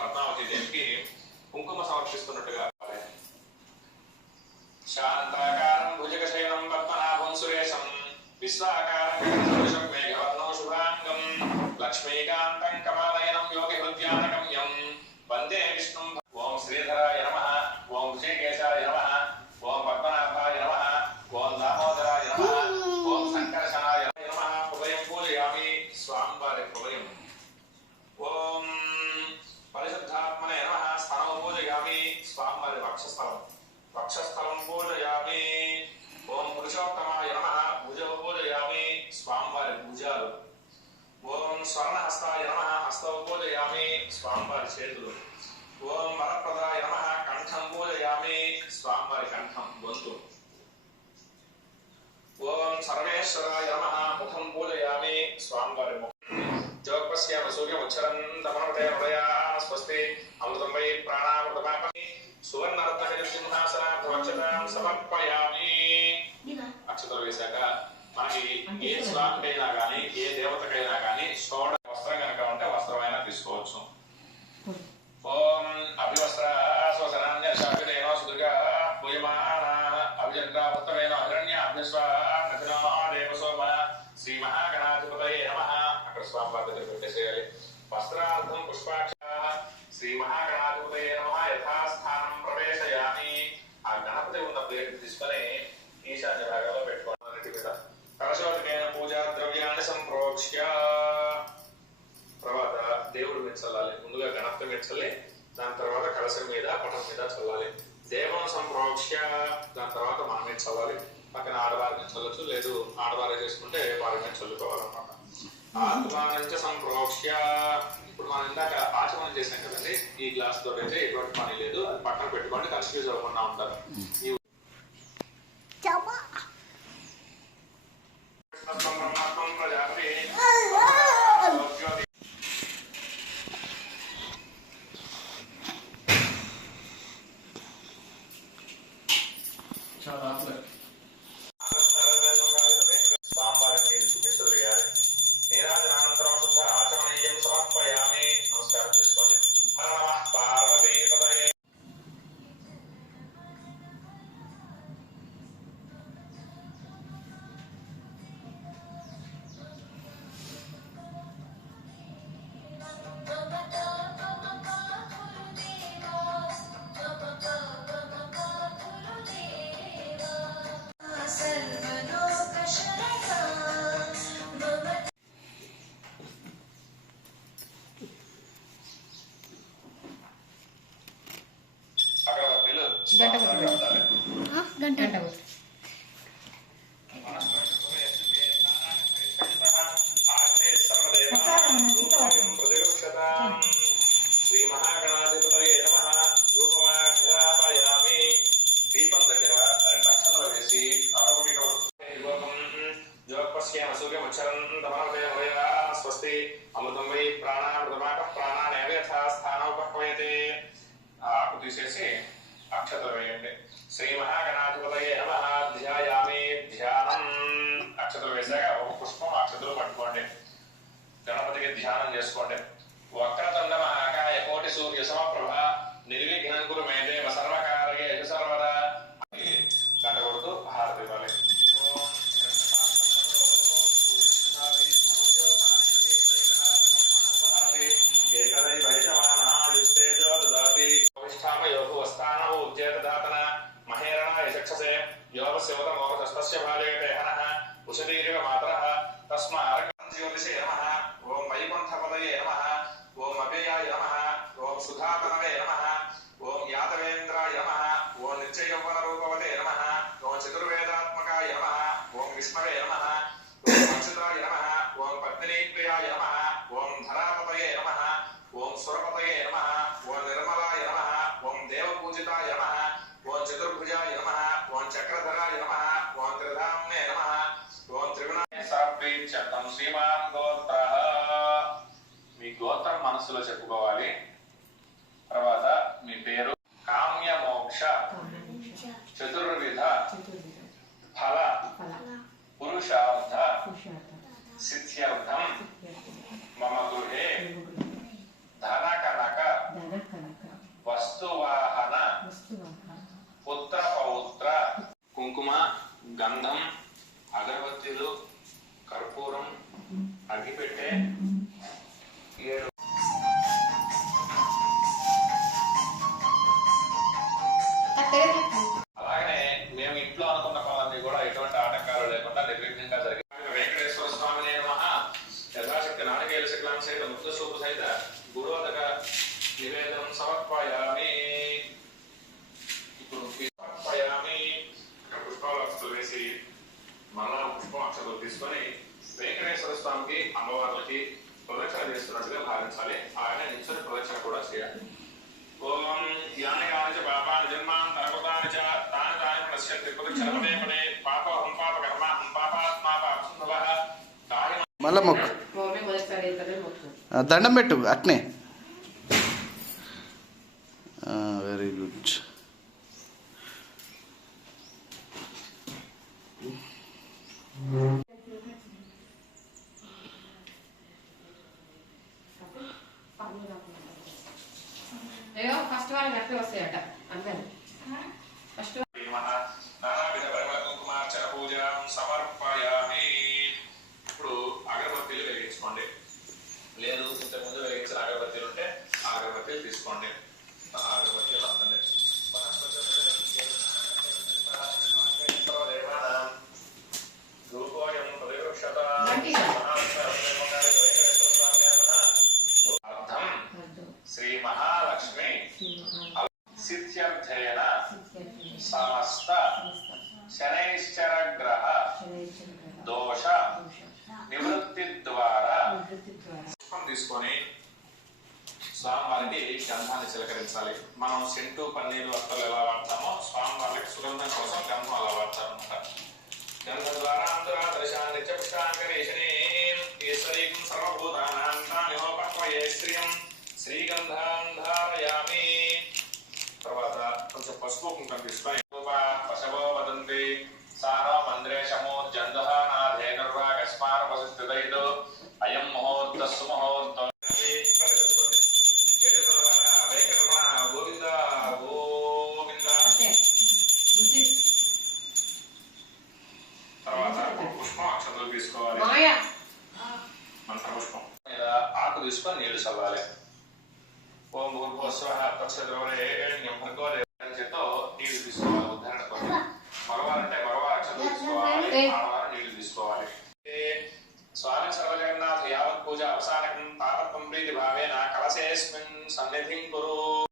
పద్మావతి దేవికి కుంకుమ సమర్పిస్తున్నట్టుగా శాంతాకారం భుజగశయనం పద్మనాభం సురేశం విశ్వాకారం మేఘవర్ణో శుభాంగం లక్ష్మీకాంతం కమలనయనం యోగి హృద్యానగమ్యం వందే విష్ణుం. ఓం శ్రీధరాయ నమః, ఓం విజయకేశాయ నమః, ఓం పద్మనాభాయ నమః, ఓం దామోదరాయ నమః, ఓం సంకర్షణాయ నమః. హృదయం పూజయామి, స్వామివారి హృదయం. ఓం పరిశుద్ధాత్మనే నమః, స్థలం పూజయామి, స్వామివారి వక్షస్థలం. వక్షస్థలం పూజయామి. ఓం పురుషోత్తమాయ నమః, భుజం పూజయామి, స్వామివారి భుజాలు. ఓం స్వర్ణహస్తాయ నమః, హస్తం పూజయామి, స్వామివారి చేతులు. ఓం వరప్రదాయ నమః, కంఠం పూజయామి, స్వామివారి కంఠం, గొంతు. ఓం సర్వేశ్వరాయ నమః, ముఖం పూజయామి, స్వామివారి ముఖం. జోగపశ్యామ సూర్యముచ్చరంతమనమతే హృదయా స్వస్తి అమృతం వై ప్రాణామృతమాపమి సువర్ణరత్న సింహాసనార్థమక్షతాం సమర్పయామి. అక్షతలు వేశాక మనకి ఏ స్వామికైనా కానీ ఏ దేవతకైనా కానీ షోడ వస్త్రం కనుక ఉంటే వస్త్రమైనా తీసుకోవచ్చు. ఓం అభివస్త్ర శోసనాన్యశాపితేనో సుదుర్గా భూయమాన అభిజంతా పుత్రేణ హిరణ్య అభ్యస్వా నదినో దేవసోమ శ్రీ మహాగణాధిపతయే నమః. అక్కడ స్వామివారి దగ్గర పెట్టేసేయాలి. వస్త్రార్థం పుష్పాక్ష శ్రీ మహాగణాధిపతయే నమః యథాస్థానం ప్రవేశయామి. ఆ గణపతి ఉన్న ప్లేట్ తీసుకొని ఈశాన్య భాగంలో పెట్టుకోవాలి. కలశోదకైన పూజా ద్రవ్యాన్ని సంప్రోక్ష్య. తర్వాత దేవుడు మీద చల్లాలి. ముందుగా గణపతి మీద చల్లి దాని తర్వాత కలశం మీద పటం మీద చల్లాలి. దేవం సంప్రోక్ష్య, దాని తర్వాత మన మీద చల్లాలి. పక్కన ఆడవారి మీద చల్లచ్చు, లేదు ఆడవారే చేసుకుంటే వారి మీద చల్లుకోవాలన్నమాట. ఆత్మానంచ సంప్రోక్ష్య. ఇప్పుడు మనం ఇందాక ఆచమనం చేసాం కదండి, ఈ గ్లాస్ తోటి అయితే ఎటువంటి పని లేదు, అది పక్కన పెట్టుకోండి, కన్ఫ్యూజ్ అవ్వకుండా ఉంటారు. స్వామివారిని చూపించగలిగారు. నీరాజనానంతరం శుద్ధ ఆచమనీయం సమర్పయామి. నమస్కారం చేసుకోండి. హర నమః పార్వతీపతయే. శ్రీ మహాగణాధిపతయే నమః. రూపమాఘ్రాపయామి. దీపం దగ్గర రెండు అక్షతలు వేసి అటొకటి జోగపశ్యామ సూర్యముచ్చరంతమనమతే హృదయా స్వస్తి అమృతం వై ప్రాణామృతమాపః ప్రాణానేవ యథాస్థానోపహ్వయతే. ఆకు తీసేసి అక్షతలు వేయండి. శ్రీ మహాగణాధిపతయే నమః. ధ్యాయామి. ధ్యానం. అక్షతలు వేశాక ఒక పుష్పం అక్షతలు పట్టుకోండి. గణపతికి ధ్యానం చేసుకోండి. వక్రతుండ మహాకాయ కోటి సూర్య సమప్రభ నిర్విఘ్నం కురు మే దేవ సర్వకార్యేషు సర్వదా. గంట కొడుతూ హారతి ఇవ్వాలి. జ్యోతిషే నమః. ఓం వైకుంఠపదయే నమః. ఓం అవ్యయాయ నమః. ఓం సుధాతనవే నమః. ఓం యాదవేంద్రాయ నమః. ఓం నిత్యయౌవన రూపవతే నమః. ఓం చతుర్వేదాత్మకాయ నమః. ఓం విష్ణవే నమః. ఓం అచ్యుతాయ నమః. ఓం పద్మినీప్రియాయ నమః. ఓం ధరాపతయే నమః. ఓం సురపతయే నమః. ఓం నిర్మలాయ నమః. ఓం దేవపూజితాయ నమః. ఓం చతుర్భుజాయ నమః. ఓం చక్రధరాయ నమః. ఓం త్రిధామ్నే నమః. ఓం త్రిగుణాయ సర్వప్రీత్యర్థం శ్రీమాన్ గోత్రః. మీ గోత్రం మనసులో చెప్పుకోవాలి. తర్వాత మీ పేరు, కామ సమర్పయామి. ఇప్పుడు సమర్పయామి. పుష్పాలు అక్షతలు వేసి మరలా పుష్పం అక్షతలు తీసుకొని వెంకటేశ్వర స్వామికి అమ్మవార్లకి ప్రదక్షిణ చేస్తున్నట్టుగా భావించాలి. ఆయన నిత్యుని ప్రదక్షిణ కూడా చేయాలి. ఓం యాని యాని చ పాపాని జన్మాన్ తరగతాని చ తాని తాని ప్రశ్యంతి ప్రదక్షిణపదే పదే పాపహం పాపకర్మహం పాపాత్మా పాపసంభవః కాయ. మళ్ళా మొక్కు దండం పెట్టు అట్నే. Very good. ఫస్ట్ వాళ్ళకి అట్లే వస్తాయట అందరు. ఫస్ట్ సమర్పయామి. ఇప్పుడు అగరబత్తీలు వెలిగించుకోండి. లేదు ఇంతకుముందు వెలిగించిన అగరబత్తీలు ఉంటే ఆ అగరబత్తీలు తీసుకోండి. అగరబత్తీలు అంతండి. శ్రీ మహాలక్ష్మి సిద్ధ్యర్థేన సమస్త శనైశ్చరగ్రహ దోష నివృత్తి ద్వారా పుష్పం తీసుకొని స్వామివారికి గంధాన్ని చిలకరించాలి. మనం సెంటు పన్నీరు అత్తలు ఎలా వాడతామో స్వామివారికి సుగంధం కోసం గంధం అలా వాడతారు అనమాట. గంధం ద్వారా అంతరా దర్శాన్ని నిత్యపుష్టాంకరేషణే ఈశ్వరీం సర్వభూతానాం తామిహోపక్వయే శ్రియం శ్రీగంధాం ధారయామి. తర్వాత కొంచెం పసుపు కుంకుమ తీసుకొని పశవో వదంతి సారో మంద్రేశమో జంధహానాధేనుర్వాగస్మారపసిస్థితైదో అయం ముహూర్త సుముహూర్తం. గోవింద గోవింద. తర్వాత పుష్పం అక్షతలు తీసుకోవాలి. మంత్రపుష్పం మీద ఆకు తీసుకొని నీళ్లు చల్లాలి. ఓం భూర్భువస్వః తత్సవితుర్వరేణ్యం భర్గో దేవస్య చేతో నీళ్లు తీసుకోవాలి. ఉద్ధరణ కోసం మగవారంటే మగవారు అక్షతలు తీసుకోవాలి, ఆడవారు నీళ్లు తీసుకోవాలి. స్వామి సర్వజగన్నాథ యావత్ పూజ అవసానకం తావత్వం ప్రీతి భావేన కలశేస్మిన్ సన్నిధిం కురు.